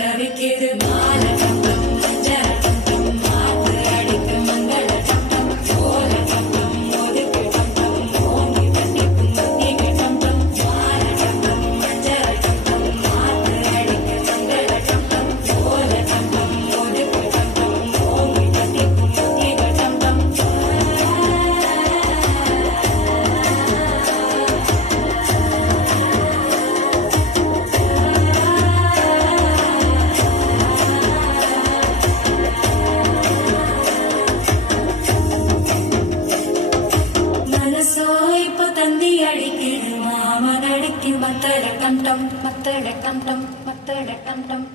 தவிக்கிது மால கம்பம் மஞ்சர கம்பம் மாத்து அடிக்க மங்கள கம்பம் கோல கம்பம் ஒதுக்கு கம்பம் ஓங்கி தட்டிக்கும் மத்திக கம்பம் மால கம்பம் மஞ்சர கம்பம் மாத்து அடிக்க மங்கள கம்பம் கோல கம்பம் ஒதுக்கு கம்பம் ஓங்கி தட்டிக்கும் மத்திக கம்பம் அடிக்குது மாமன் அடிக்கு மத்தட கண்டம் மத்தட கண்டம் மத்தட கண்டம்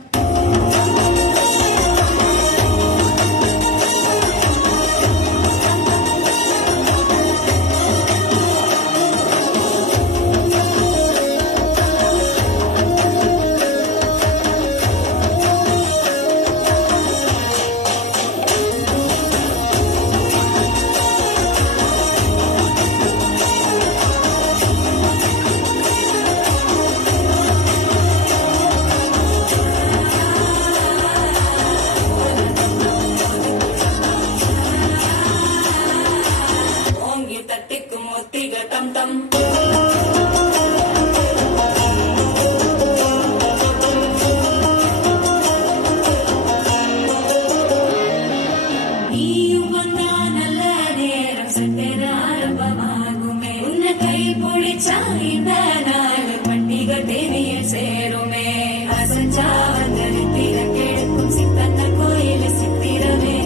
தட்டிக்கும் ஒத்திக டம் டம் நீயும் வந்தா நல்ல நேரம் சட்டென ஆரம்பமாகுமே உன்னை கை பிடிச்சா இந்த நாள் பண்டிகை தேனியில் சேருமே அசஞ்சா வந்தரித்திர கெடுக்கும் சித்தன்ன கோயில் சித்திரமே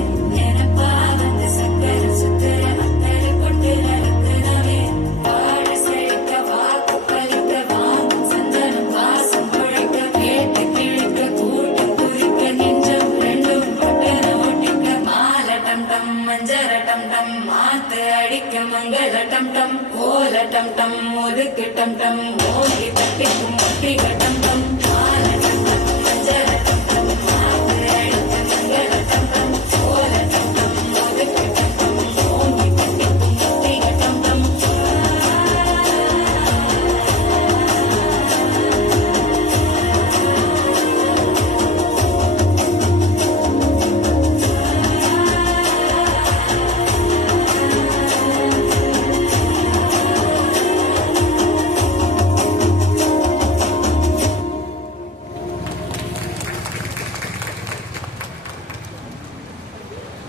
எனப்பா வந்து சக்கர சுத்துற அத்தரை கொண்டு நடத்துனவே வாழ செழிக்க வாக்கு பலிக்க வாங்கும் சந்தனம் வாசம் குழைக்க கேட்டு கிழிக்க கூட்டம் குறிக்க நெஞ்சம் ரெண்டும் பட்டன ஒட்டிக்க மால டம் டம் மஞ்சர டம் டம் மாத்து அடிக்க மங்கள டம் டம் கோல டம் டம் ஒதுக்கு டம் டம் ஓங்கி தட்டிக்கும் ஒட்டிக டம் டம் மால டம் டம் மஞ்சர